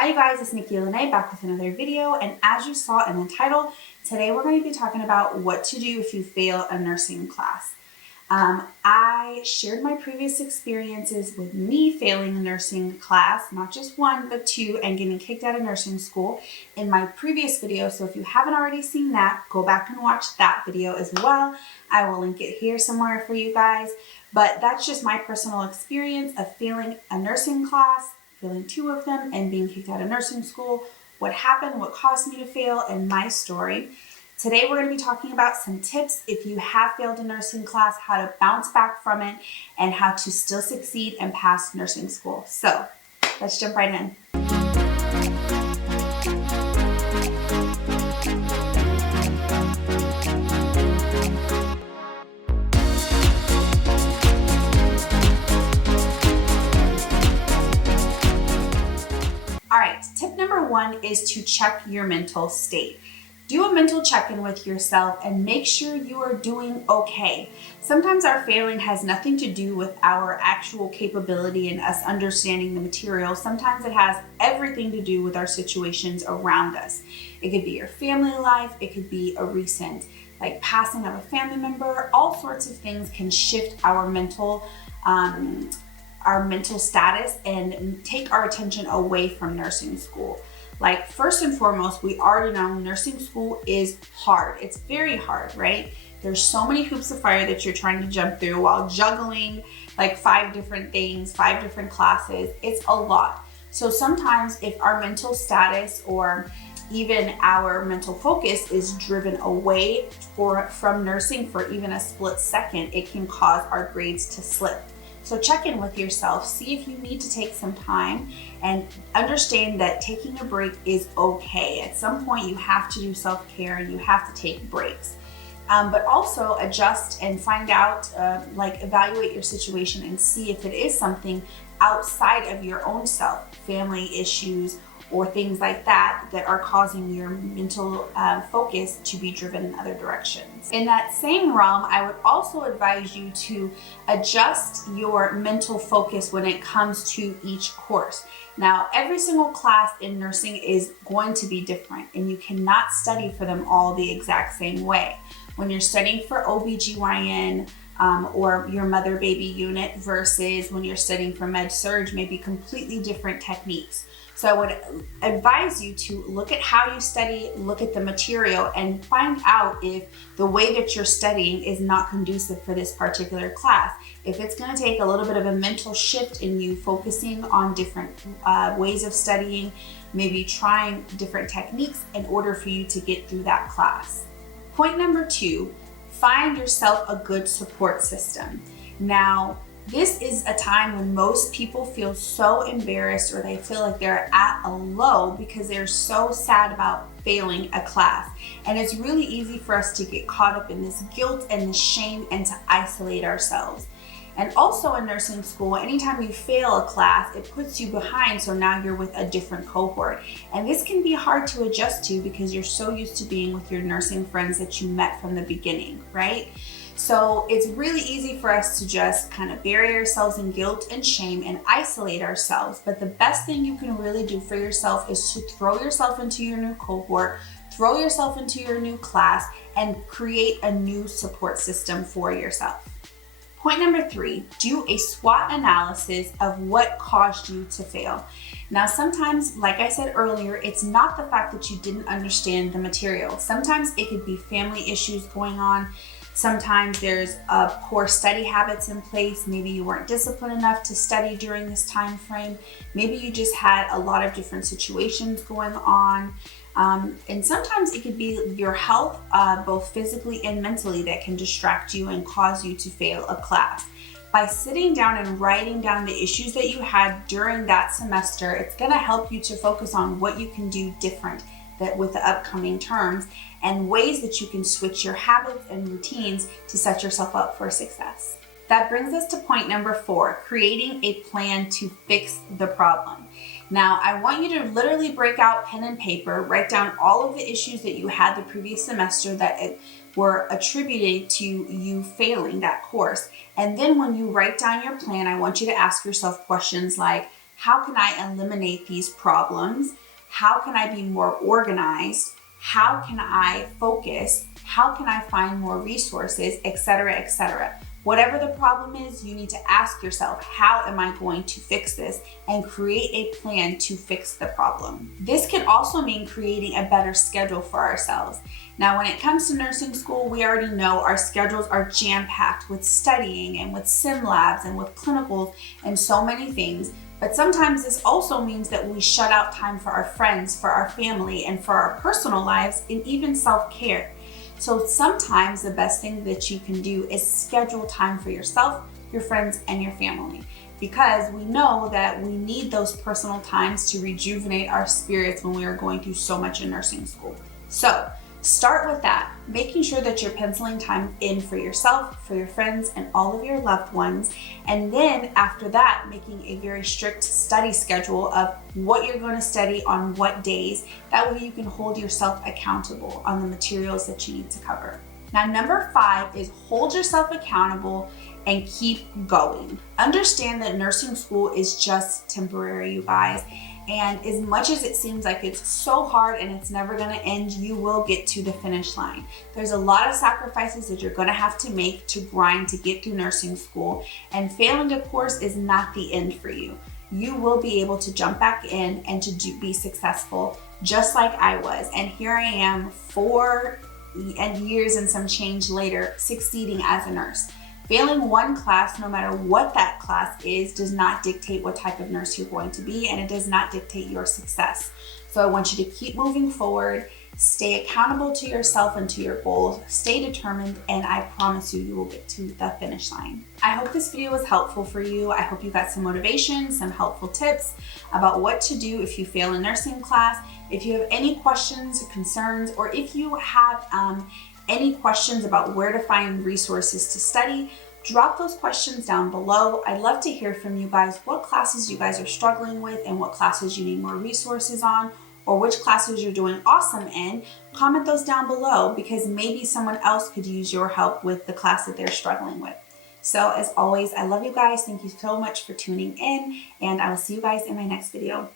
Hi you guys, it's Nikki Lene back with another video, and as you saw in the title, today we're going to be talking about what to do if you fail a nursing class. I shared my previous experiences with me failing a nursing class, not just one, but two, and getting kicked out of nursing school in my previous video. So if you haven't already seen that, go back and watch that video as well. I will link it here somewhere for you guys. But that's just my personal experience of failing a nursing class, failing two of them, and being kicked out of nursing school, what happened, what caused me to fail, and my story. Today we're going to be talking about some tips if you have failed a nursing class, how to bounce back from it, and how to still succeed and pass nursing school. So let's jump right in. All right, tip number one is to check your mental state. Do a mental check-in with yourself and make sure you are doing okay. Sometimes our failing has nothing to do with our actual capability and us understanding the material. Sometimes it has everything to do with our situations around us. It could be your family life, it could be a recent passing of a family member. All sorts of things can shift our mental status and take our attention away from nursing school. First and foremost, we already know nursing school is hard. It's very hard, right? There's so many hoops of fire that you're trying to jump through while juggling 5 different things, 5 different classes. It's a lot. So sometimes if our mental status or even our mental focus is driven away from nursing for even a split second, it can cause our grades to slip. So check in with yourself, see if you need to take some time, and understand that taking a break is okay. At some point you have to do self-care and you have to take breaks. But also adjust and find out, evaluate your situation and see if it is something outside of your own self, family issues, or things like that are causing your mental focus to be driven in other directions. In that same realm, I would also advise you to adjust your mental focus when it comes to each course. Now, every single class in nursing is going to be different, and you cannot study for them all the exact same way. When you're studying for OBGYN, or your mother-baby unit versus when you're studying for med-surg, maybe completely different techniques. So I would advise you to look at how you study, look at the material, and find out if the way that you're studying is not conducive for this particular class. If it's going to take a little bit of a mental shift in you focusing on different ways of studying, maybe trying different techniques in order for you to get through that class. Point number 2, find yourself a good support system. Now, this is a time when most people feel so embarrassed, or they feel like they're at a low because they're so sad about failing a class. And it's really easy for us to get caught up in this guilt and this shame and to isolate ourselves. And also in nursing school, anytime you fail a class, it puts you behind, so now you're with a different cohort. And this can be hard to adjust to because you're so used to being with your nursing friends that you met from the beginning, right? So it's really easy for us to just kind of bury ourselves in guilt and shame and isolate ourselves. But the best thing you can really do for yourself is to throw yourself into your new cohort, throw yourself into your new class, and create a new support system for yourself. Point number 3, do a SWOT analysis of what caused you to fail. Now, sometimes, like I said earlier, it's not the fact that you didn't understand the material. Sometimes it could be family issues going on. Sometimes there's poor study habits in place. Maybe you weren't disciplined enough to study during this time frame. Maybe you just had a lot of different situations going on. And sometimes it could be your health, both physically and mentally, that can distract you and cause you to fail a class. By sitting down and writing down the issues that you had during that semester, it's going to help you to focus on what you can do different with the upcoming terms and ways that you can switch your habits and routines to set yourself up for success. That brings us to point number 4, creating a plan to fix the problem. Now, I want you to literally break out pen and paper, write down all of the issues that you had the previous semester that were attributed to you failing that course. And then when you write down your plan, I want you to ask yourself questions like, how can I eliminate these problems? How can I be more organized? How can I focus? How can I find more resources, etc., etc. Whatever the problem is, you need to ask yourself, how am I going to fix this? And create a plan to fix the problem. This can also mean creating a better schedule for ourselves. Now, when it comes to nursing school, we already know our schedules are jam-packed with studying and with sim labs and with clinicals and so many things. But sometimes this also means that we shut out time for our friends, for our family, and for our personal lives, and even self-care. So sometimes the best thing that you can do is schedule time for yourself, your friends, and your family, because we know that we need those personal times to rejuvenate our spirits when we are going through so much in nursing school. So start with that, making sure that you're penciling time in for yourself, for your friends, and all of your loved ones. And then after that, making a very strict study schedule of what you're going to study on what days. That way you can hold yourself accountable on the materials that you need to cover. Now, number 5 is hold yourself accountable and keep going. Understand that nursing school is just temporary, you guys. And as much as it seems like it's so hard and it's never gonna end, you will get to the finish line. There's a lot of sacrifices that you're gonna have to make to grind to get through nursing school, and failing a course is not the end for you. You will be able to jump back in and to be successful, just like I was. And here I am 4 years and some change later, succeeding as a nurse. Failing one class, no matter what that class is, does not dictate what type of nurse you're going to be, and it does not dictate your success. So I want you to keep moving forward, stay accountable to yourself and to your goals, stay determined, and I promise you, you will get to the finish line. I hope this video was helpful for you. I hope you got some motivation, some helpful tips about what to do if you fail a nursing class. If you have any questions, concerns, or if you have any questions about where to find resources to study, drop those questions down below. I'd love to hear from you guys what classes you guys are struggling with and what classes you need more resources on, or which classes you're doing awesome in. Comment those down below, because maybe someone else could use your help with the class that they're struggling with. So as always, I love you guys. Thank you so much for tuning in, and I will see you guys in my next video.